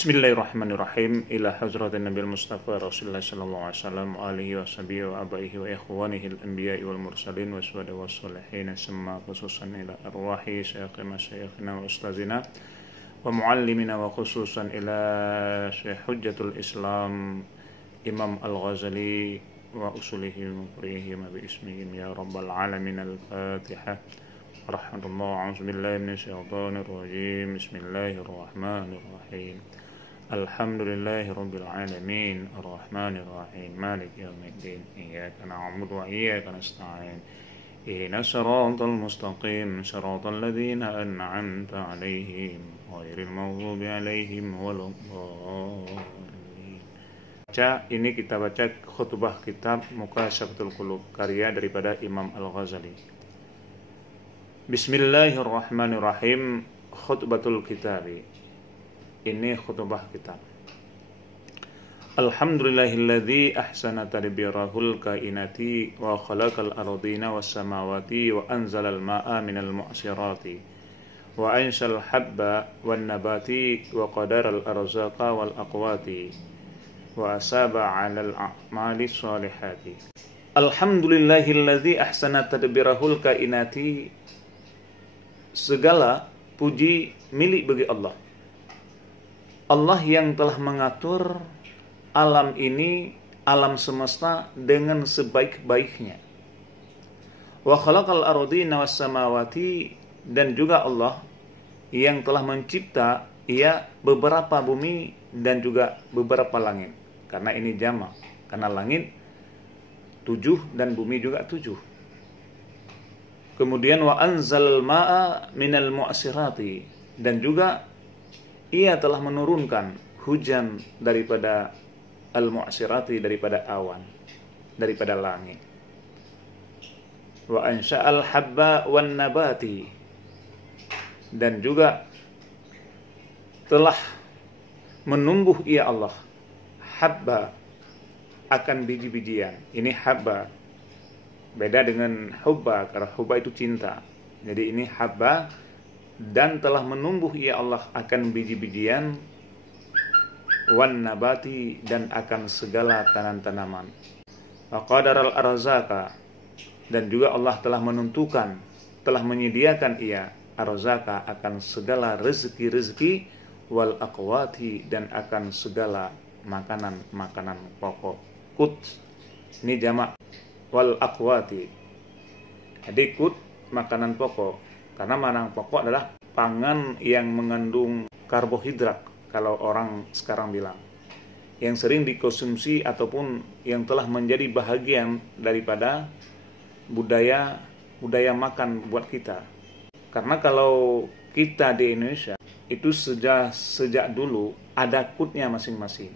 Bismillahirrahmanirrahim. Ila hadratin Nabi Mustafa Rasulullah sallallahu alaihi wasallam wa alihi wa sahbihi wa abaihi wa ikhwanihi al-anbiya'i wal mursalin wa syuhada was sholihin, semma khususan ila arwahi syakhina syakhina wa ustazina wa muallimina, wa khususan ila syekh hujjatul Islam Imam Al-Ghazali wa usulihi muqrihi ma bi ismihim ya rabbal alamin. Al-Fatihah. Rahmatullah, a'udzubillahi minasyaitonir rajim. Bismillahirrahmanirrahim. Alhamdulillahi rabbil alamin, arrahmanir rahim, maliki yaumiddin. Iyyaka na'budu wa iyyaka nasta'in. Ihdinas siratal mustaqim, siratal ladzina an'amta 'alaihim ghairil maghdubi 'alaihim waladdallin. Ini kita baca khutbah kitab Mukashafatul Qulub, karya daripada Imam Al-Ghazali. Bismillahirrahmanirrahim. Khutbatul kitabi. Ini khutbah kitab. Alhamdulillahilladzi ahsana tadbirahul kainati wa khalaqal ardina was samawati wa anzalal ma'a minal mu'sirati wa anshal habba wan nabati wa qadaral arzaqa wal aqwati wa asaba 'alal a'mali shalihati. Alhamdulillahilladzi ahsana tadbirahul kainati. Segala puji milik bagi Allah. Allah yang telah mengatur alam ini, alam semesta dengan sebaik-baiknya. Wa khalaqal ardina was samawati, dan juga Allah yang telah mencipta beberapa bumi dan juga beberapa langit. Karena ini jamak, karena langit 7 dan bumi juga 7. Kemudian wa anzal ma'a minal mu'sirati, dan juga ia telah menurunkan hujan daripada al-mu'sirati, daripada awan, daripada langit. Wa ansha'al habba wan nabati, dan juga telah menumbuh ia Allah habba, akan biji-bijian. Ini habba, beda dengan hubba, karena hubba itu cinta. Jadi ini habba, dan telah menumbuh ia Allah akan biji-bijian, wan nabati, dan akan segala tanam-tanaman. Wa qadaral arzaka, dan juga Allah telah menentukan, telah menyediakan ia arzaka, akan segala rezeki-rezeki, wal aqwati, dan akan segala makanan-makanan pokok. Kut, ini jamak, wal aqwati. Jadi kut, makanan pokok. Karena makanan pokok adalah pangan yang mengandung karbohidrat, kalau orang sekarang bilang, yang sering dikonsumsi ataupun yang telah menjadi bahagian daripada budaya makan buat kita. Karena kalau kita di Indonesia itu sejak dulu ada kutnya masing-masing.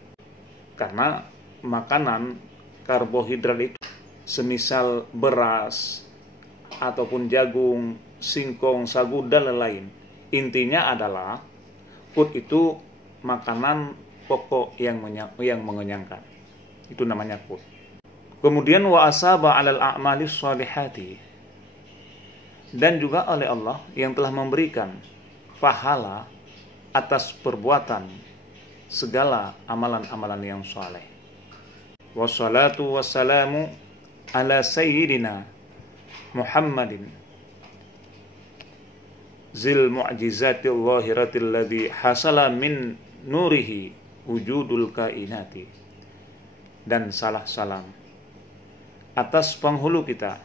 Karena makanan karbohidrat itu semisal beras ataupun jagung, singkong, sagu, dan lain-lain. Intinya adalah kut itu makanan pokok yang mengenyangkan. Itu namanya kut. Kemudian wa asaba 'alal a'mali shalihati, dan juga oleh Allah yang telah memberikan pahala atas perbuatan segala amalan-amalan yang saleh. Wassalatu wassalamu ala sayyidina Muhammadin zil mu'jizatil zahiratil ladzi hasala min nurihi wujudul kainati. Dan salam atas penghulu kita,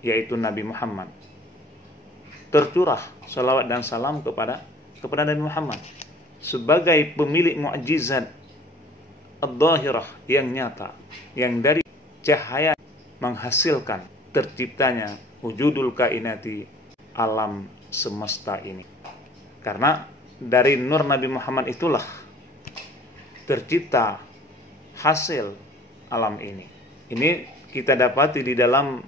yaitu Nabi Muhammad. Tercurah salawat dan salam kepada Nabi Muhammad sebagai pemilik mukjizat al-zahirah yang nyata, yang dari cahaya menghasilkan terciptanya wujudul kainati, alam semesta ini. Karena dari nur Nabi Muhammad itulah tercipta hasil alam ini. Ini kita dapati di dalam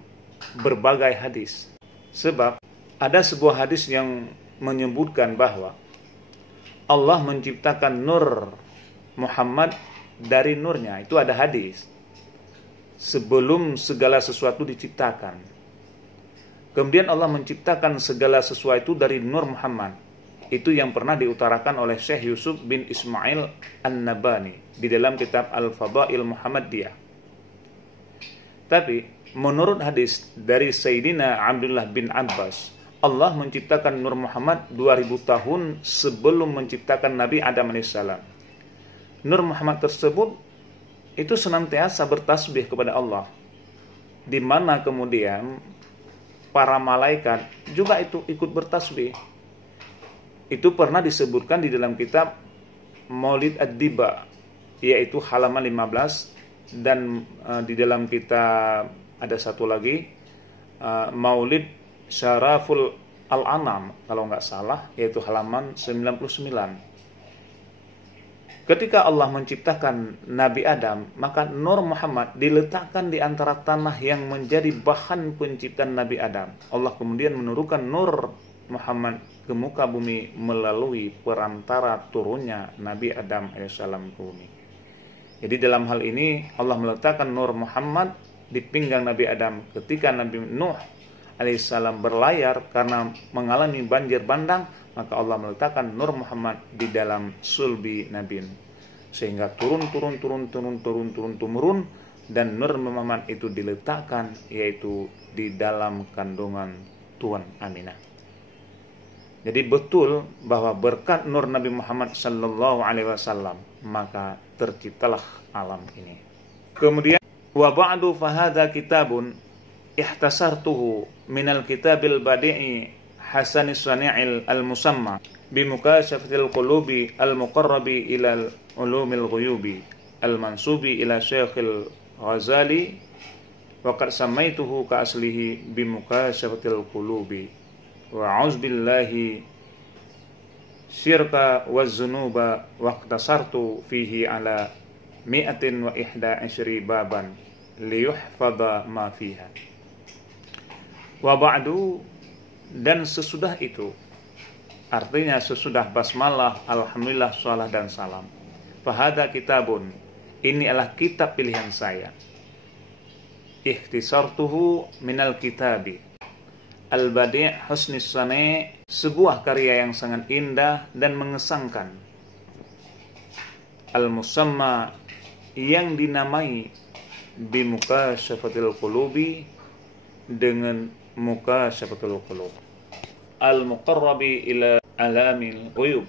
berbagai hadis. Sebab ada sebuah hadis yang menyebutkan bahwa Allah menciptakan nur Muhammad dari nurnya. Itu ada hadis. Sebelum segala sesuatu diciptakan, kemudian Allah menciptakan segala sesuatu dari nur Muhammad. Itu yang pernah diutarakan oleh Syekh Yusuf bin Ismail An-Nabani di dalam kitab Al-Fadail Muhammadiyah. Tapi menurut hadis dari Sayyidina Abdullah bin Abbas, Allah menciptakan Nur Muhammad 2000 tahun sebelum menciptakan Nabi Adam AS. Nur Muhammad tersebut itu senantiasa bertasbih kepada Allah, di mana kemudian para malaikat juga itu ikut bertasbih. Itu pernah disebutkan di dalam kitab Maulid Ad-Diba, yaitu halaman 15, dan di dalam kitab ada satu lagi Maulid Syaraful Al-Anam kalau nggak salah, yaitu halaman 99. Ketika Allah menciptakan Nabi Adam, maka Nur Muhammad diletakkan di antara tanah yang menjadi bahan penciptaan Nabi Adam. Allah kemudian menurunkan Nur Muhammad ke muka bumi melalui perantara turunnya Nabi Adam AS ke bumi. Jadi dalam hal ini Allah meletakkan Nur Muhammad di pinggang Nabi Adam ketika Nabi Nuh alaihissalam berlayar karena mengalami banjir bandang, maka Allah meletakkan Nur Muhammad di dalam sulbi Nabi, sehingga turun dan Nur Muhammad itu diletakkan yaitu di dalam kandungan Tuan Aminah. Jadi betul bahwa berkat Nur Nabi Muhammad sallallahu alaihi wasallam maka terciptalah alam ini. Kemudian wa ba'du fahadha kitabun ihtasartuhu minal kitabil badi'i hasanis sani'il al-musamma bimukashafatil qulubi al-muqarrabi ilal ulumil ghuyubi al-mansubi ila Syekhil Ghazali wa qad samaituhu ka aslihi bimukashafatil qulubi wa a'udzubillahi syirka waz-zunuba wa ikhtasartu fihi ala 111 baban liyuhfadha ma fiha. Wa ba'du, dan sesudah itu, artinya sesudah basmalah, alhamdulillah, shalah dan salam, fahada kitabun, ini adalah kitab pilihan saya, ikhtisartuhu minal kitabi al-badi' husnis sani', sebuah karya yang sangat indah dan mengesankan, al-musamma, yang dinamai bimukashafatil qulubi, dengan mukashafatul qulub, al-muqarrabi ila alamil ghuyub,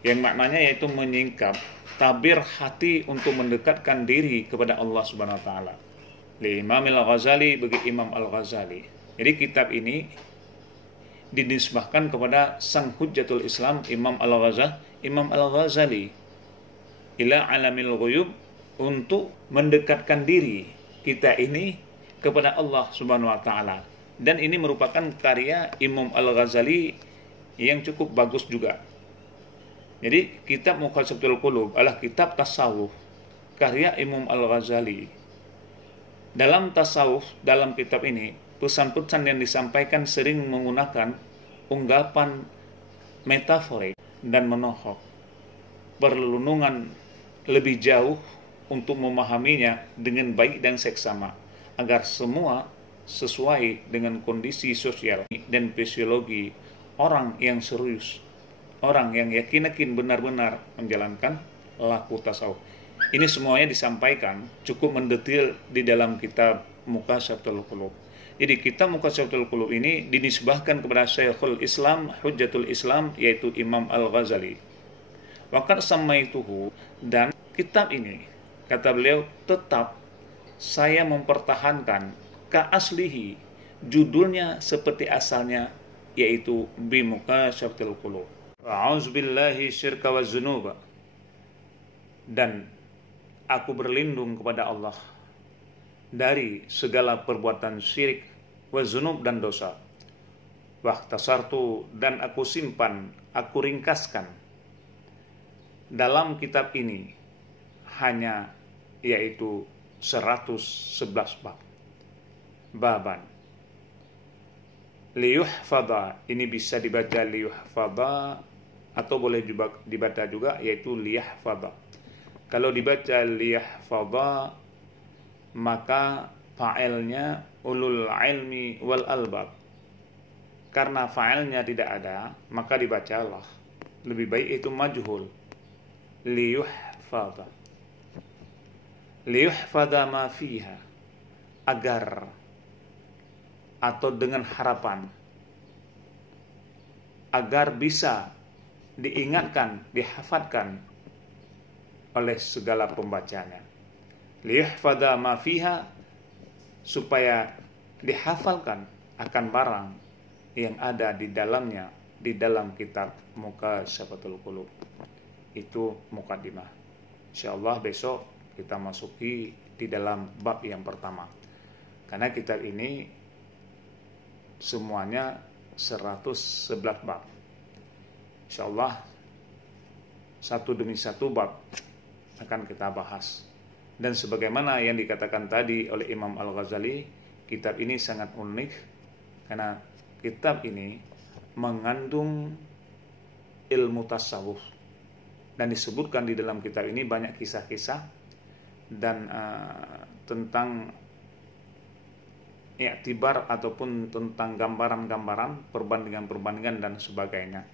yang maknanya yaitu menyingkap tabir hati untuk mendekatkan diri kepada Allah Subhanahu wa taala. Li Imam Al-Ghazali, bagi Imam Al-Ghazali. Jadi kitab ini dinisbahkan kepada sang hujjatul Islam Imam Al-Ghazali ila alamil ghuyub, untuk mendekatkan diri kita ini kepada Allah Subhanahu wa taala. Dan ini merupakan karya Imam Al-Ghazali yang cukup bagus juga. Jadi kitab Muqashafatul Qulub adalah kitab tasawuf karya Imam Al-Ghazali. Dalam tasawuf, dalam kitab ini, pesan-pesan yang disampaikan sering menggunakan unggapan metaforik dan menohok, berlunungan lebih jauh untuk memahaminya dengan baik dan seksama, agar semua sesuai dengan kondisi sosial dan fisiologi orang yang serius, orang yang yakin benar-benar menjalankan laku tasawuf. Ini semuanya disampaikan cukup mendetail di dalam kitab Muqashafatul Qulub. Jadi kitab Muqashafatul Qulub ini dinisbahkan kepada Syekhul Islam, Hujjatul Islam, yaitu Imam Al-Ghazali. Waqad samaituhu, dan kitab ini, kata beliau, tetap saya mempertahankan ka aslihi, judulnya seperti asalnya, yaitu Bimukashafatil Qulub. A'udzubillahi syirka waz-zunuba, dan aku berlindung kepada Allah dari segala perbuatan syirik, waz-zunub, dan dosa. Wahtasartu, dan aku simpan, aku ringkaskan dalam kitab ini hanya yaitu 111 bab. Baban liyuhfadha, ini bisa dibaca liyuhfadha atau boleh dibaca juga yaitu liyahfadha. Kalau dibaca liyahfadha maka fa'ilnya ulul ilmi wal albab, karena fa'ilnya tidak ada, maka dibaca Allah. Lebih baik itu majhul. Liyuhfadha. Liyuhfadha ma fiha. Agar, atau dengan harapan, agar bisa diingatkan, dihafadkan oleh segala pembacanya. Liyuhfadha ma fiha, supaya dihafalkan akan barang yang ada di dalamnya, di dalam kitab Mukashafatul Qulub. Itu mukaddimah. Insyaallah besok kita masuki di dalam bab yang pertama. Karena kitab ini semuanya 111 bab. Insyaallah satu demi satu bab akan kita bahas. Dan sebagaimana yang dikatakan tadi oleh Imam Al-Ghazali, kitab ini sangat unik karena kitab ini mengandung ilmu tasawuf. Dan disebutkan di dalam kitab ini banyak kisah-kisah dan tentang i'tibar ataupun tentang gambaran-gambaran, perbandingan-perbandingan dan sebagainya.